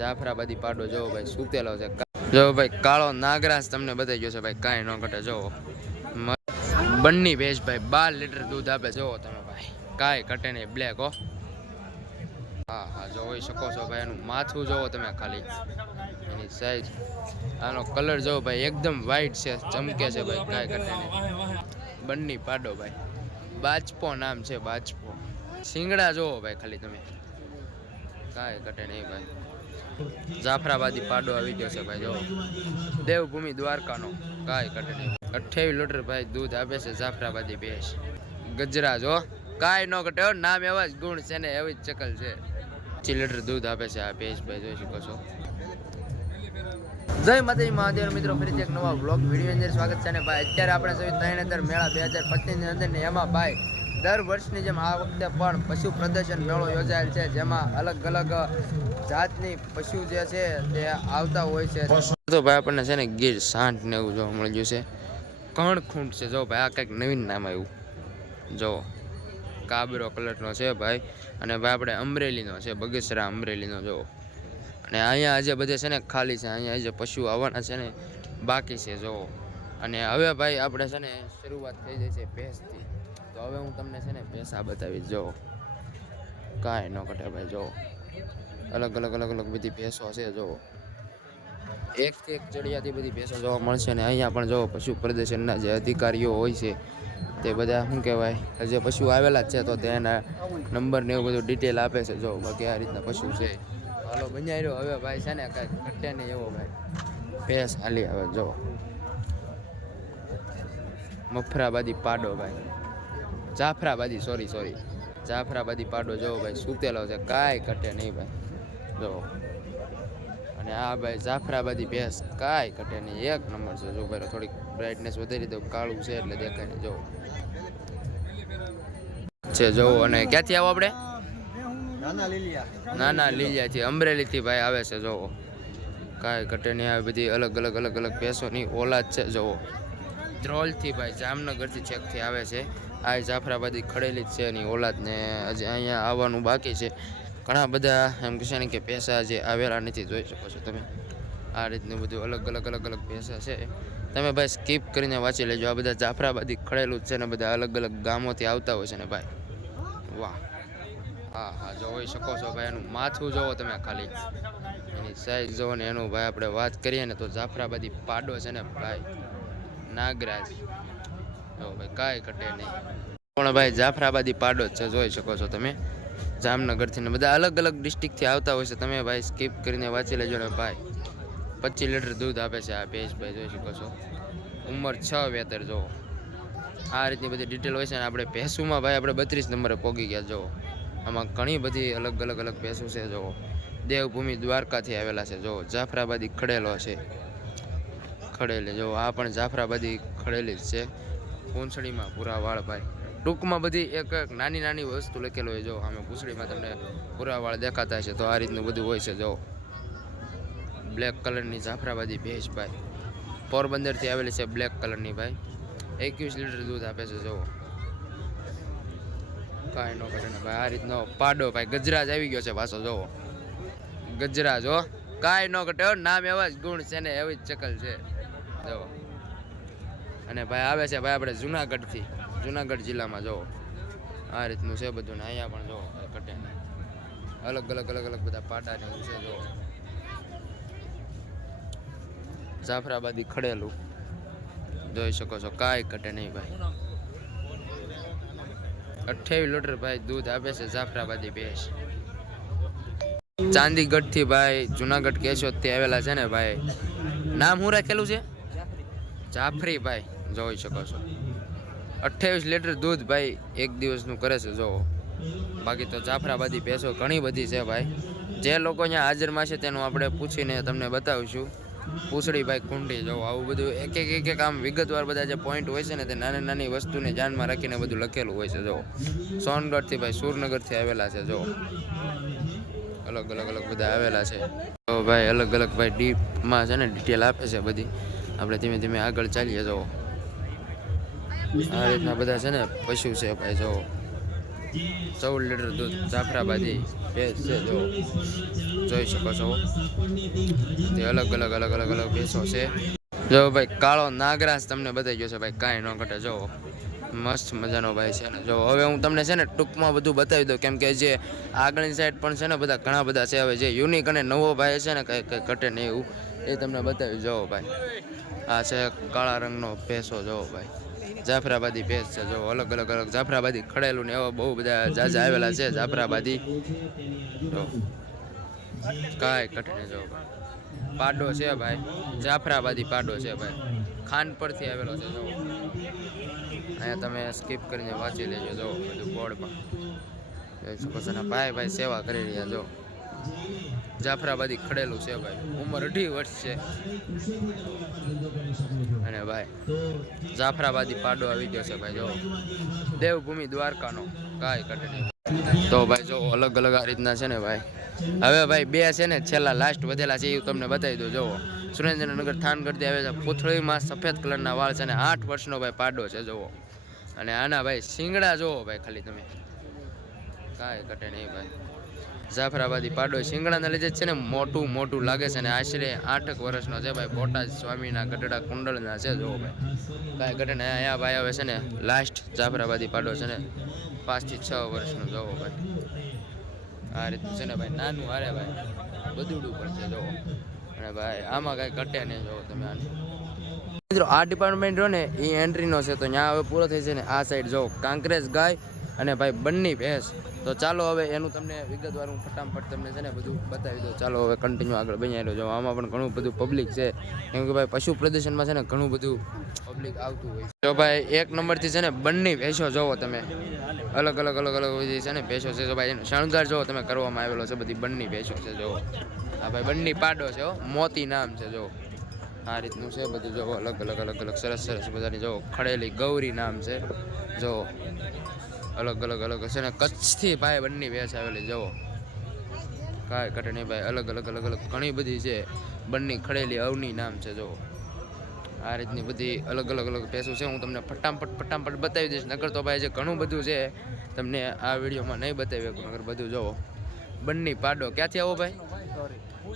જાફરાબાદી પાડો જોવો ભાઈ, સૂતેલો છે. જો ભાઈ, કાળો નાગરાજ તમને બતાવી ગયો છે ભાઈ, કાંઈ ન ઘટે જોવો બંની ભેજ ભાઈ, બાર લીટર દૂધ આપે જોવો તમે ભાઈ. કાંઈ ઘટે નહીં બ્લેક હો. હા હા જોઈ શકો છો ભાઈ, એનું માથું જોવો તમે ખાલી. એની સાઈઝ આનો કલર જોવો ભાઈ, એકદમ વ્હાઈટ છે, ચમકે છે ભાઈ, કાંઈ ઘટે નહીં. બંની પાડો ભાઈ. બાજપો નામ છે, બાજપો. શિંગડા જોવો ભાઈ, ખાલી તમે. કાંઈ ઘટે નહીં ભાઈ. જાફરાબાદી પાડો આવી ગયો છે ભાઈ, જો. દેવભૂમિ દ્વારકાનો. કાંઈ ઘટે અઠ્યાવીસ લીટર ભાઈ દૂધ આપે છે જાફરાબાદી ભેંસ. ગજરા જો કાંઈ ન ઘટે નામ એવા જ ગુણ છે ને એવી જ ચકલ છે. પચીસ લીટર દૂધ આપે છે આ ભેંસ ભાઈ, જોઈ શકો છો. જય માતાજી, મહાદેવ. મિત્રો, ફરીથી એક નવા બ્લોગ વીડિયો અંદર સ્વાગત છે અને ભાઈ. અત્યારે આપણે સુવિધાની અંદર મેળા બે હજાર પચીસની અંદર ને એમાં ભાઈ દર વર્ષની જેમ આ વખતે પણ પશુ પ્રદર્શન મેળો યોજાયેલ છે, જેમાં અલગ અલગ જાતની પશુ જે છે તે આવતા હોય છે. તો ભાઈ આપણને છે ને ગીર સાંઠ ને એવું જોવા મળી ગયું છે. કણ ખૂંટ છે, જો ભાઈ આ કંઈક નવીન નામ આવ્યું. જો, કાબરો કલરનો છે ભાઈ. અને ભાઈ આપણે અમરેલીનો છે, બગસરા અમરેલીનો, જો. અને અહીંયા આજે બધે છે ને ખાલી છે, અહીંયા આજે પશુ આવવાના છે ને બાકી છે, જો. અને હવે ભાઈ આપણે છે ને શરૂઆત થઈ જાય છે ભેંસથી. તો હવે હું તમને છે ને પૈસા બતાવીશ, જો. કાંઈ ન કટે ભાઈ, જો. અલગ અલગ અલગ અલગ બધી ભેંસો છે, જો. એક એક ચડિયાથી બધી ભેંસો જોવા મળશે ને અહીંયા પણ જો પશુ પ્રદર્શનના જે અધિકારીઓ હોય છે, તે બધા શું કહેવાય જે પશુ આવેલા જ છે તો તેના નંબર ને એવું બધું ડિટેલ આપે છે, જો. બાકી આ રીતના પશુ છે. હાલો, બન્યા રહ્યો. હવે ભાઈ છે ને કાંઈ ઘટે નહીં એવો ભાઈ. ભેંસ હાલી આવે, જો. મફરાબાદી પાડો ભાઈ. જાફરાબાદી સોરી સોરી જાફરાબાદી પાડો જોવો ભાઈ સૂતેલો છે કાંઈ ઘટે નહીં ભાઈ. જો અને આ ભાઈ જાફરાબાદી ભેંસ કાંઈ ઘટે નહીં. એક નંબર છે જો ભાઈ થોડીક બ્રાઇટનેસ વધારી દઉં કાળું છે એટલે દેખાય. નહીં જોવો છે જોવો અને ક્યાંથી આવો આપણે? નાના લીલિયા. ના ના લીલિયાથી અમરેલીથી ભાઈ આવે છે જોવો કાંઈ ઘટે નહીં આવી બધી અલગ અલગ અલગ અલગ ભેંસોની ઓલાદ છે જોવો ધ્રોલથી ભાઈ જામનગરથી છેકથી આવે છે. આ જાફરાબાદી ખડેલી જ છે એની ઓલાદ ને હજી અહીંયા આવવાનું બાકી છે. ઘણા બધા એમ કહેશે ને કે પૈસા જે આવેલા નથી જોઈ શકો છો તમે. આ રીતનું બધું અલગ અલગ અલગ અલગ પૈસા છે. તમે ભાઈ સ્કીપ કરીને વાંચી લેજો. આ બધા જાફરાબાદી ખડેલું જ છે ને બધા અલગ અલગ ગામોથી આવતા હોય છે ને ભાઈ. વાહ. હા હા, જોઈ શકો છો ભાઈ, એનું માથું જોવો તમે ખાલી. એની સાઈઝ જોવો ને એનું ભાઈ આપણે વાત કરીએ ને તો જાફરાબાદી પાડો છે ને ભાઈ. નાગરાજ. જો ભાઈ કાંઈ ઘટે નહીં. પણ ભાઈ, જાફરાબાદી પાડો છે, જોઈ શકો છો તમે. જામનગરથી ને બધા અલગ અલગ ડિસ્ટ્રિક્ટથી આવતા હોય છે. તમે ભાઈ સ્કીપ કરીને વાંચી લેજો ને ભાઈ. પચીસ લીટર દૂધ આપે છે આ ભેંસ ભાઈ, જોઈ શકો છો. ઉંમર છ વેતર, જુઓ. આ રીતની બધી ડિટેલ હોય છે ને આપણે ભેંસુમાં ભાઈ આપણે બત્રીસ નંબરે પોગી ગયા, જુઓ. આમાં ઘણી બધી અલગ અલગ અલગ ભેંસો છે, જુઓ. દેવભૂમિ દ્વારકાથી આવેલા છે જો જાફરાબાદી ખડેલો છે. ખડેલી જો આ પણ જાફરાબાદી ખડેલી જ છે. પૂંછડીમાં પૂરા વાળ ભાઈ ટૂંકમાં બધી એક એક નાની નાની વસ્તુ લખેલું હોય જો, આમે પૂંછડીમાં તમને પૂરા વાળ દેખાતા છે તો આ રીતનું બધું હોય છે, જો. બ્લેક કલરની જાફરાબાદી ભેંસ ભાઈ પોરબંદરથી આવેલી છે બ્લેક કલરની ભાઈ. એકવીસ લીટર દૂધ આપે છે, જો. કાંઈ ન ઘટે ને ભાઈ, આ રીતનો પાડો ભાઈ. ગજરાજ આવી ગયો છે પાછો જોવો ગજરાજ, હો. કાંઈ ન ઘટે નામ એવા જ ગુણ છે ને, એવી જ ચકલ છે, જો. અને ભાઈ આવે છે ભાઈ આપણે જુનાગઢથી. જુનાગઢ જિલ્લામાં જુઓ આ રીતનું છે બધું ને અહીંયા પણ ઘટે નહીં અલગ અલગ અલગ અલગ બધા પાટા ને છે જુઓ જાફરાબાદી ખડેલું. જોઈ શકો છો, કાંઈ ઘટે નહીં ભાઈ. અઠ્યાવીસ લીટર ભાઈ દૂધ આપે છે જાફરાબાદી ભેંસ. ચાંદીગઢથી ભાઈ જુનાગઢ કેશોદથી આવેલા છે ને ભાઈ. નામ હું રાખેલું છે? જાફરી ભાઈ. જોઈ શકો છો. અઠ્યાવીસ લીટર દૂધ ભાઈ એક દિવસનું કરે છે, જોવો. બાકી તો જાફરાબાદી ભેંસો ઘણી બધી છે ભાઈ. જે લોકો અહીંયા હાજરમાં છે તેનું આપણે પૂછીને તમને બતાવીશું. પૂછડી ભાઈ કુંડી, જોવો, આવું બધું એક એક એક એક આમ વિગતવાર બધા જે પોઈન્ટ હોય છે ને તે નાની નાની વસ્તુને ધ્યાનમાં રાખીને બધું લખેલું હોય છે, જોવો. સોનગઢથી ભાઈ સુરનગરથી આવેલા છે, જોવો. અલગ અલગ અલગ બધા આવેલા છે. તો ભાઈ અલગ અલગ ભાઈ ડીપમાં છે ને ડિટેલ આપે છે બધી. આપણે ધીમે ધીમે આગળ ચાલીએ જો આ રીતના બધા છે ને પશુ છે ભાઈ, જો ચૌદ લીટર દૂધ જાફરાબાદી ભેંસ છે, જો જોઈ શકો છો. તે અલગ અલગ અલગ અલગ અલગ ભેંસો છે. જો ભાઈ, કાળો નાગરાસ તમને બતાવી ગયો છે ભાઈ, કાંઈ ન ઘટે, જો મસ્ત મજાનો ભાઈ છે ને. જો હવે હું તમને છે ને ટૂંકમાં બધું બતાવી દઉં, કેમ કે જે આગળની સાઈડ પણ છે ને બધા ઘણા બધા છે. હવે જે યુનિક અને નવો ભાઈ છે ને, કંઈ કંઈ ઘટે નહીં એવું. એ તમને બતાવી જો ભાઈ, આ છે કાળા રંગનો ભેંસો, જુઓ ભાઈ. જાફરાબાદી ભેંસ છે જો અલગ અલગ અલગ. જાફરાબાદી ખડેલું ને એવા બહુ બધા જાજા આવેલા છે જાફરાબાદી. જો કાંઈ કઠણે ભાઈ. પાડો છે ભાઈ, જાફરાબાદી પાડો છે ભાઈ. ખાન પરથી આવેલો છે જો અહીંયા તમે સ્કીપ કરીને વાંચી લેજો જો બધું બોર્ડમાં જોઈ ભાઈ ભાઈ, સેવા કરી રહ્યા જો જાફરાબાદી ખડેલું છે ભાઈ. ઉંમર અઢી વર્ષ છે. અને ભાઈ, જાફરાબાદી પાડો આવી ગયો છે ભાઈ, જો. દેવભૂમિ દ્વારકાનો. કાંઈ નહીં. તો ભાઈ, જો, અલગ અલગ આ રીતના છે ને ભાઈ. હવે ભાઈ, બે છે ને, છેલ્લા લાસ્ટ વધેલા છે એ તમને બતાવી દો જોવો સુરેન્દ્રનગર થાનગઢથી આવે છે, પૂથળીમાં સફેદ કલરના વાળ છે અને આઠ વર્ષનો ભાઈ પાડો છે જોવો અને આના ભાઈ, શિંગડા જોવો ભાઈ ખાલી તમે. કાંઈ ઘટે નહીં ભાઈ. જાફરાબાદી પાડો શિંગડાના લીધે છે ને મોટું મોટું લાગે છે ને આશરે આઠક વર્ષનો છે ભાઈ, બોટાદ સ્વામીના ગઢડા કુંડળના છે જોવો ભાઈ. કાંઈ નહીં અહીંયા ભાઈ હવે છે ને લાસ્ટ જાફરાબાદી પાડો છે ને, પાંચથી છ વર્ષનો જોવો ભાઈ. આ રીતનું છે ને ભાઈ, નાનું હારે ભાઈ બધું ઉપર છે જોવો અને ભાઈ, આમાં કાંઈ ઘટે નહીં જોવો તમે આને. મિત્રો, આ ડિપાર્ટમેન્ટ જો ને, એ એન્ટ્રીનો છે, તો ત્યાં હવે પૂરો થઈ છે ને, આ સાઈડ જોવો કાંકરેજ ગાય અને ભાઈ બંની ભેંસ. તો ચાલો હવે એનું તમને વિગતવાર હું ફટાફટ તમને છે ને બધું બતાવી દઉં. ચાલો હવે કન્ટિન્યુ આગળ બન્યા જો આમાં પણ ઘણું બધું પબ્લિક છે. કેમ કે ભાઈ પશુ પ્રદર્શનમાં છે ને ઘણું બધું પબ્લિક આવતું હોય તો ભાઈ એક નંબરથી છે ને બંને ભેંસો જોવો તમે. અલગ અલગ અલગ અલગ બધી છે ને ભેંસો છે. તો ભાઈ એનો શણગાર જોવો તમે, કરવામાં આવેલો છે. બધી બંની ભેંસો છે, જોવો. આ ભાઈ બંની પાડો છે મોતી નામ છે, જોવો. આ રીતનું છે બધું, જોવો. અલગ અલગ અલગ અલગ. સરસ સરસ બધાની જો ખડેલી ગૌરી નામ છે જો અલગ અલગ અલગ છે ને કચ્છથી ભાઈ બંને ભેંસ આવેલી, જુઓ. કાંઈ કટણી ભાઈ. અલગ અલગ અલગ અલગ. ઘણી બધી છે. બંને ખડેલી અવની નામ છે, જુઓ. આ રીતની બધી અલગ અલગ અલગ ભેંસો છે. હું તમને ફટાફટ ફટાફટ બતાવી દઈશ. નગર તો ભાઈ જે ઘણું બધું છે, તમને આ વિડીયોમાં નહીં બતાવી શકું. નગર બધું જુઓ. બંને પાડો. ક્યાંથી આવો ભાઈ?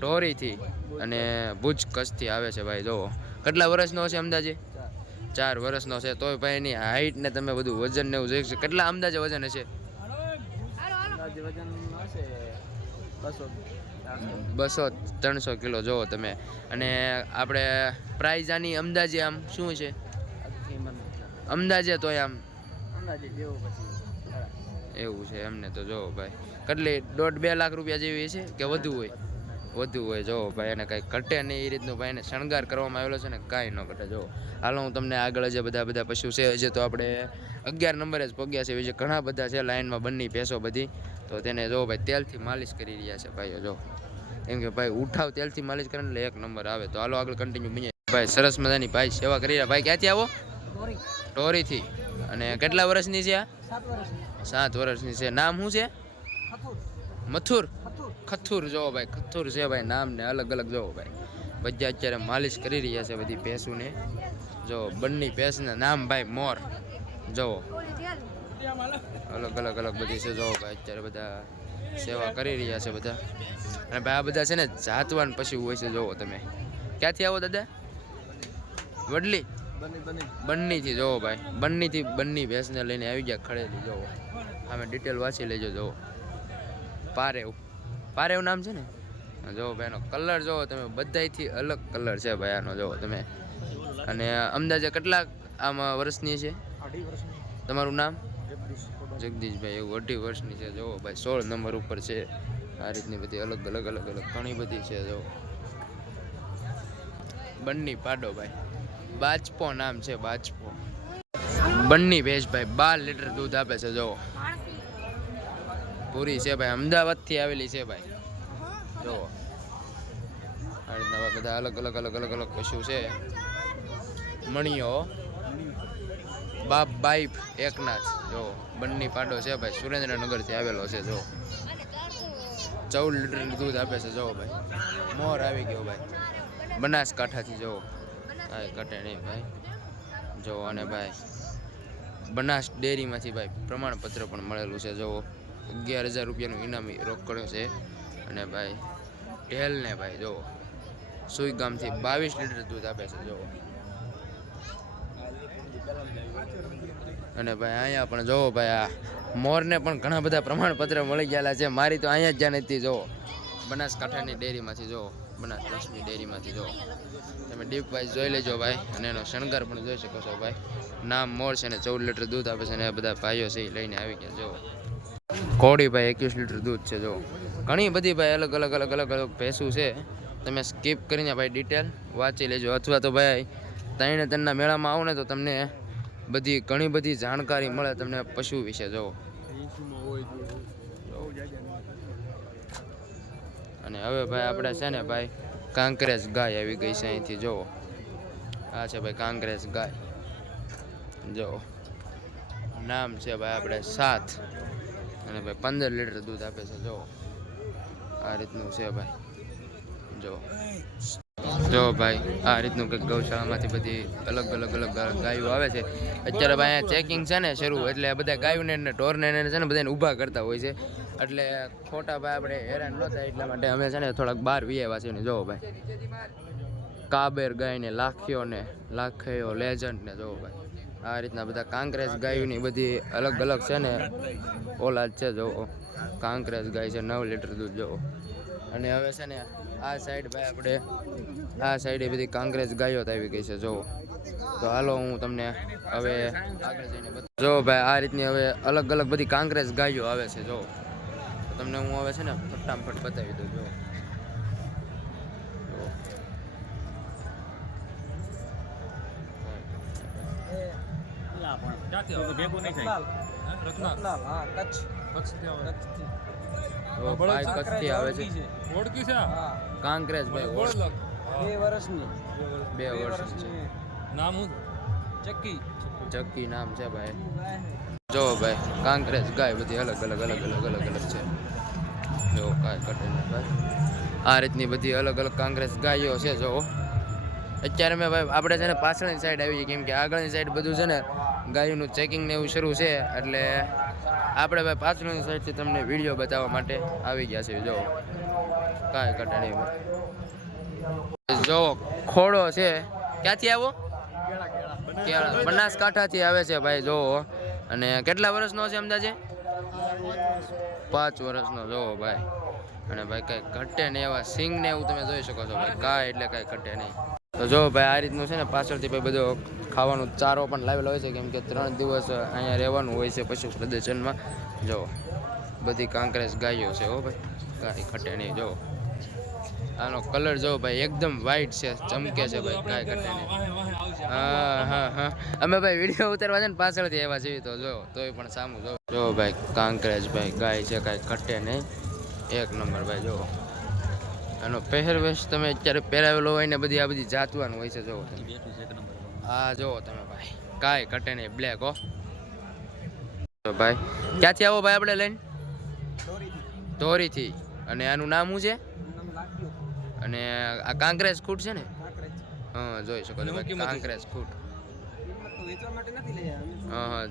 ઢોરીથી અને ભુજ કચ્છથી આવે છે ભાઈ, જુઓ. કેટલા વર્ષનો હશે અંદાજે? ચાર વર્ષનો છે તોય ભાઈ એની હાઈટ ને તમે બધું વજન ને એવું જોઈ શકો. કેટલા અંદાજે વજન હશે? બસો ત્રણસો. કિલો જોવો તમે. અને આપણે પ્રાઇઝ આની અંદાજે આમ શું છે? અંદાજે તોય આમ. એવું છે એમને તો જોવો ભાઈ. કેટલી? દોઢ બે લાખ રૂપિયા જેવી છે કે વધુ હોય? વધુ હોય જો ભાઈ એને કાંઈ ઘટે નહીં એ રીતનું ભાઈ એને શણગાર કરવામાં આવેલો છે ને કાંઈ ન ઘટે જોવો હાલો હું તમને આગળ જે બધા બધા પશુ છે હજી તો આપણે અગિયાર નંબરે જ પગ્યા છે બીજે ઘણા બધા છે લાઇનમાં બંની ભેંસો બધી. તો તેને જો ભાઈ તેલથી માલિશ કરી રહ્યા છે ભાઈઓ જો કેમ કે ભાઈ ઉઠાવ તેલથી માલિશ કરે એટલે એક નંબર આવે. તો હાલો આગળ કન્ટિન્યુ બની ભાઈ સરસ મજાની ભાઈ સેવા કરી રહ્યા. ભાઈ ક્યાંથી આવો? ટોરીથી. અને કેટલા વર્ષની છે આ? સાત વર્ષની. છે. નામ શું છે? મથુર. ખથુર જોવો ભાઈ ખથુર છે ભાઈ નામ ને અલગ અલગ જોવો ભાઈ. બધા અત્યારે માલિશ કરી રહ્યા છે બધી ભેંસુને. જો, બંને ભેંસના નામ ભાઈ મોર. જોવો. અલગ અલગ અલગ બધી છે જોવો ભાઈ, અત્યારે બધા સેવા કરી રહ્યા છે બધા. અને ભાઈ આ બધા છે ને જાતવાન પશુ હોય છે, જોવો તમે. ક્યાંથી આવો દાદા? વડલી? બની બની બંનીથી, જોવો ભાઈ. બંનીથી બંની ભેંસને લઈને આવી ગયા ખડેલી, જોવો. અમે ડિટેલ વાંચી લેજો, જોવો. પારેવ એવું નામ છે ને? જોવો ભાઈ એનો કલર જોવો તમે બધાયથી અલગ કલર છે ભાઈ આનો જોવો તમે. અને અંદાજે કેટલા આમાં વર્ષની છે? તમારું નામ? જગદીશભાઈ એવું અઢી વર્ષની છે જોવો ભાઈ સોળ નંબર ઉપર છે. આ રીતની બધી અલગ અલગ અલગ અલગ ઘણી બધી છે જો બંની પાડો ભાઈ. બાજપો નામ છે બાજપો. બંની ભેજ ભાઈ બાર લીટર દૂધ આપે છે જોવો પૂરી છે ભાઈ અમદાવાદથી આવેલી છે ભાઈ. જોવો આ રીતના બધા અલગ અલગ અલગ અલગ અલગ પશુ છે. મણિયો, બાપ, બાઈફ, એકનાથ. જો બંની પાડો છે ભાઈ. સુરેન્દ્રનગરથી આવેલો છે જો ચૌદ લીટર દૂધ આપે છે જો ભાઈ. મોર આવી ગયો ભાઈ. બનાસકાંઠાથી જો કાંઈ ઘટે નહીં ભાઈ. જો અને ભાઈ, બનાસ ડેરીમાંથી ભાઈ પ્રમાણપત્ર પણ મળેલું છે, જુઓ. અગિયાર હજાર રૂપિયાનું ઇનામી રોકડો છે. અને ભાઈ, ઢેલને ભાઈ, જુઓ. સુઈ ગામથી બાવીસ લીટર દૂધ આપે છે, જુઓ. અને ભાઈ, અહીંયા પણ જોવો ભાઈ, આ મોરને પણ ઘણા બધા પ્રમાણપત્ર મળી ગયેલા છે. મારી તો અહીંયા જ જ્યાં નથી બનાસકાંઠાની ડેરીમાંથી જોવો બનાસ લક્ષ્મી ડેરીમાંથી જોવો તમે ડીપ વાઇઝ જોઈ લેજો ભાઈ, અને એનો શણગાર પણ જોઈ શકો છો ભાઈ. નામ મોર છે ને ચૌદ લીટર દૂધ આપે છે ને બધા ભાઈઓ છે એ લઈને આવી ગયા જોવો કોડી ભાઈ એકવીસ લીટર દૂધ છે જો ઘણી બધી ભાઈ અલગ અલગ અલગ અલગ અલગ ભેંસું છે. તમે સ્કીપ કરીને ભાઈ ડિટેલ વાંચી લેજો. અથવા તો ભાઈ ત્રણે ત્રણના મેળામાં આવો ને તો તમને બધી, ઘણી બધી જાણકારી મળે તમને પશુ વિશે. જો અને હવે ભાઈ આપણે છે ને ભાઈ કાંકરેજ ગાય આવી ગઈ છે અહીંથી. જુઓ. આ છે ભાઈ કાંકરેજ ગાય. જુઓ. નામ છે ભાઈ આપણે સાત. અને ભાઈ પંદર લીટર દૂધ આપે છે. જો આ રીતનું છે ભાઈ. જો. જો ભાઈ, આ રીતનું કંઈક ગૌશાળામાંથી બધી અલગ અલગ અલગ ગાયો આવે છે. અત્યારે ભાઈ અહીંયા ચેકિંગ છે ને શરૂ, એટલે બધા ગાયોને ને ઢોરને છે ને બધાને ઊભા કરતા હોય છે. એટલે ખોટા ભાઈ આપણે હેરાન ન થાય એટલા માટે અમે છે ને થોડાક બહાર વિયાવા છીએ ને જોવો ભાઈ. કાબેર ગાયને લાખ્યો ને લાખ્યો લેજન્ડ ને જોવો ભાઈ. આ રીતના બધા કાંગ્રેસ ગાયોની બધી અલગ અલગ છે ને, ઓલાદ છે જોવો કાંકરેજ ગાય છે નવ લીટર દૂધ જોવો અને હવે છે ને આ સાઈડ ભાઈ આપણે આ સાઈડે બધી કાંકરેજ ગાયો આવી ગઈ છે જોવો તો હાલો હું તમને હવે આગળ જઈને જો ભાઈ આ રીતની હવે અલગ અલગ બધી કાંકરેજ ગાયો આવે છે જો તો તમને હું હવે છે ને ફટાફટ બતાવી દઉં જો જો. હા કચ્છ. કચ્છથી ભાઈ કચ્છથી આવે છે. ઓળખી છે હા. ભાઈ બોલ બે વર્ષની. બે વર્ષ છે. નામ હું ચક્કી. ચક્કી નામ છે ભાઈ. જો ભાઈ કાંગ્રેસ ગાય બધી અલગ અલગ અલગ અલગ અલગ અલગ છે. જો કાંઈ કટે ના ભાઈ. આ રીતની બધી અલગ અલગ કોંગ્રેસ ગાયો છે જો. અત્યારે મેં ભાઈ આપણે છે ને પાછળની સાઈડ આવી કેમ કે આગળની સાઈડ બધું છે ને ગાયોનું ચેકિંગ ને એવું શરૂ છે એટલે આપણે ભાઈ પાછળની સાઈડથી તમને વીડિયો બતાવવા માટે આવી ગયા છે જો કાંઈ કટે નહીં જો ખોડો છે. ક્યાંથી આવો? કેળા, બનાસકાંઠાથી આવે છે ભાઈ જો અને કેટલા વર્ષનો છે અંદાજે? પાંચ વર્ષનો જોવો ભાઈ. અને ભાઈ કાંઈ ઘટે નહીં એવા સિંગ ને એવું તમે જોઈ શકો છો ભાઈ. કાંઈ એટલે કાંઈ ઘટે નહીં. તો જો ભાઈ, આ રીતનું છે ને પાછળથી ભાઈ બધો ખાવાનું ચારો પણ લાવેલો હોય છે, કેમ કે ત્રણ દિવસ અહીંયા રહેવાનું હોય છે પશુ પ્રદર્શનમાં. જો, બધી કાંકરેજ ગાયો છે હો ભાઈ. કાંઈ ખટે નહીં, જો. આનો કલર જો ભાઈ એકદમ વ્હાઈટ છે, ચમકે છે ભાઈ કાંઈ ઘટે નહીં. હા હા હા. અમે ભાઈ વીડિયો ઉતારવા છે ને પાછળથી એવા જેવી તો જો, તોય પણ સામું જો. જો ભાઈ, કાંકરેજ ભાઈ, ગાય છે, કાંઈ ઘટે નહીં. એક નંબર ભાઈ, જો. આનો પહેરવેશ તમે અત્યારે પહેરાવેલો હોય ને બધી આ બધી જાતવાનું હોય છે જોવો તમે હા જો તમે ભાઈ. કાંઈ કટે નહીં બ્લેક હો. તો ભાઈ ક્યાંથી આવો ભાઈ આપણે લઈને? ધોરીથી. અને આનું નામ શું છે? અને આ કાંકરેજ ખૂટ છે ને? હા જોઈ શકો છો કાંકરેજ ખૂટ. હા હા.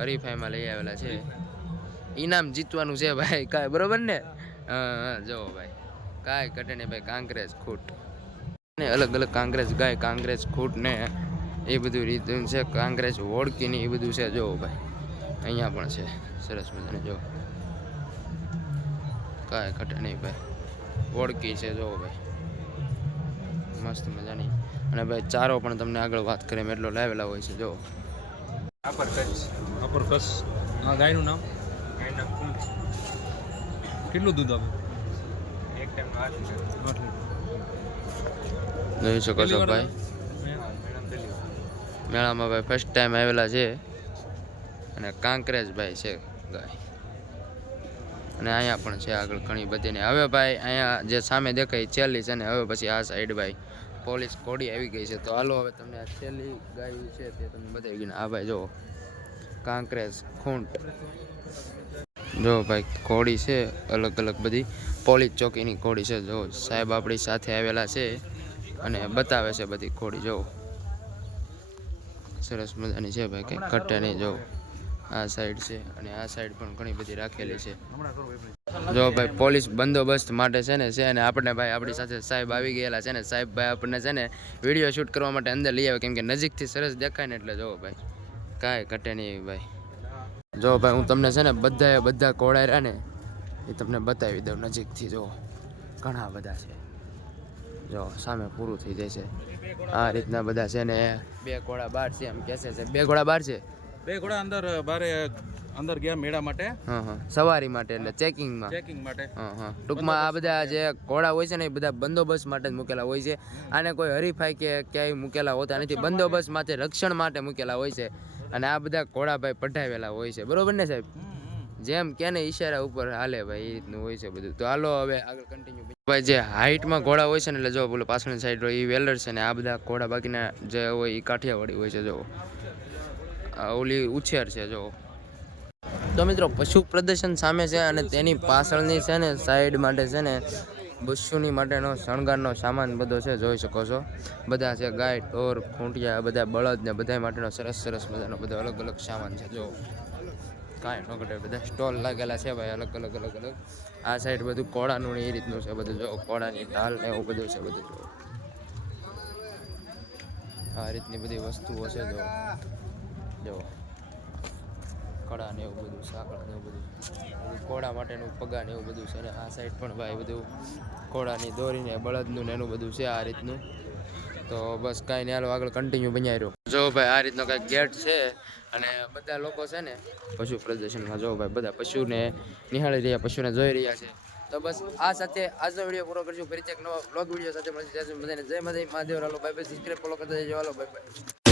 હરીફાઈમાં લઈ આવેલા છે. ઇનામ જીતવાનું છે ભાઈ કાંઈ બરોબર ને? હા હા જો ભાઈ. કાંઈ કટે નહીં ભાઈ કાંકરેજ ખૂટ. ને અલગ અલગ કાંગ્રેસ ગાય કાંગ્રેસ ખૂટ ને એ બધું રીતનું છે. કાંગ્રેસ ઓળખી ને એ બધું છે. જો ભાઈ અહીંયા પણ છે. સરસ મજાને જો. કાંઈ ઘટે નહીં ભાઈ. ઓળખી છે જો ભાઈ. મસ્ત મજાની. અને ભાઈ ચારો પણ તમને આગળ વાત કરીએ એમ એટલો લાવેલા હોય છે જો. અપર કસ હા ગાયનું નામ? કેટલું દૂધ આપે? આઠ લીટર. જોઈ શકો છો ભાઈ. મેળામાં ભાઈ ફર્સ્ટ ટાઈમ આવેલા છે. અને કાંકરેજ ભાઈ છે ગાય. અને અહીંયા પણ છે આગળ ઘણી બધી ને હવે ભાઈ અહીંયા જે સામે દેખાય છેલ્લી છે ને હવે પછી આ સાઈડ ભાઈ પોલીસ કોડી આવી ગઈ છે. તો હાલો હવે તમને આ છેલ્લી ગાય છે તે તમને બતાવી ગઈ આ ભાઈ જો કાંકરેજ ખૂંટ. જો ભાઈ કોડી છે અલગ અલગ બધી. પોલીસ ચોકીની કોડી છે. જો સાહેબ આપણી સાથે આવેલા છે. અને બતાવે છે બધી ખોડી જો. સરસ મજાની છે ભાઈ, કંઈ કટ્ટે નહીં, જો. આ સાઈડ છે અને આ સાઈડ પણ ઘણી બધી રાખેલી છે. જો ભાઈ, પોલીસ બંદોબસ્ત માટે છે ને, છે અને આપણને ભાઈ આપણી સાથે સાહેબ આવી ગયેલા છે ને, સાહેબ ભાઈ આપણને છે ને, વીડિયો શૂટ કરવા માટે અંદર લઈ આવે, કેમ કે નજીકથી સરસ દેખાય ને એટલે જો ભાઈ, કાંઈ ઘટે નહીં ભાઈ. જો ભાઈ, હું તમને છે ને, બધાએ બધા કોળાયરા ને એ તમને બતાવી દઉં નજીકથી, જો. ઘણા બધા છે. જો સામે પૂરું થઈ જાય છે આ રીતના બધા છે ને બે ઘોડા બાર છે એમ કહેશે છે. બે ઘોડા બાર છે? બે ઘોડા અંદર બારે અંદર ગયા મેળા માટે. હા હા. સવારી માટે એટલે ચેકિંગમાં? ચેકિંગ માટે. હા હા. ટૂંકમાં આ બધા જે ઘોડા હોય છે ને એ બધા બંદોબસ્ત માટે જ મૂકેલા હોય છે. આને કોઈ હરીફાઈ કે ક્યાંય મૂકેલા હોતા નથી. બંદોબસ્ત માટે રક્ષણ માટે મૂકેલા હોય છે. અને આ બધા ઘોડા ભાઈ પઢાવેલા હોય છે. બરોબર ને સાહેબ? જેમ કેને ઈશારા ઉપર હાલે ભાઈ, એ રીતનું હોય છે બધું. તો હાલો હવે આગળ કન્ટિન્યુ ભાઈ, જે હાઇટમાં ઘોડા હોય છે ને, એટલે જો બોલો પાછળની સાઈડ હોય, એ વેલર છે ને, આ બધા ઘોડા બાકીના જે હોય એ કાઠિયાવાડી હોય છે, જો. ઓલી ઉછેર છે, જો. તો મિત્રો, પશુ પ્રદર્શન સામે છે અને તેની પાછળની છે ને સાઈડ માટે છે ને પશુની માટેનો શણગારનો સામાન બધો છે, જોઈ શકો છો. બધા છે ગાય, ઢોર, ખૂંટિયા, બધા બળદ ને બધા માટેનો સરસ સરસ મજાનો બધો અલગ અલગ સામાન છે, જો. કાંઈ ન ઘટે. બધા સ્ટોલ લાગેલા છે ભાઈ, અલગ અલગ અલગ અલગ. આ સાઈડ બધું કોળાનું ને એ રીતનું છે બધું, જો. કોળાની ઢાલ ને એવું બધું છે બધું, જો. આ રીતની બધી વસ્તુઓ છે, જો. જો. કડા ને એવું બધું, સાંકળ ને એવું બધું. કોળા માટેનું પગા ને એવું બધું છે ને આ સાઈડ પણ ભાઈ બધું કોળાની દોરીને બળદનું ને એનું બધું છે આ રીતનું. તો બસ કાંઈ હાલો આગળ કન્ટિન્યુ બન્યા રહ્યો. જો ભાઈ, આ રીતનો કાંઈક ગેટ છે અને બધા લોકો છે ને પશુ પ્રદર્શનમાં જો ભાઈ, બધા પશુને નિહાળી રહ્યા, પશુને જોઈ રહ્યા છે. તો બસ આ સાથે આજનો વીડિયો પૂરો કરીશું. ફરીથી એક નવો બ્લોગ વીડિયો સાથે મળશે. બધાને જય માતા મહાદેવ હાલો બાય બાય સબસ્ક્રાઈબ ફોલો કરતા જજો. હાલો બાય બાય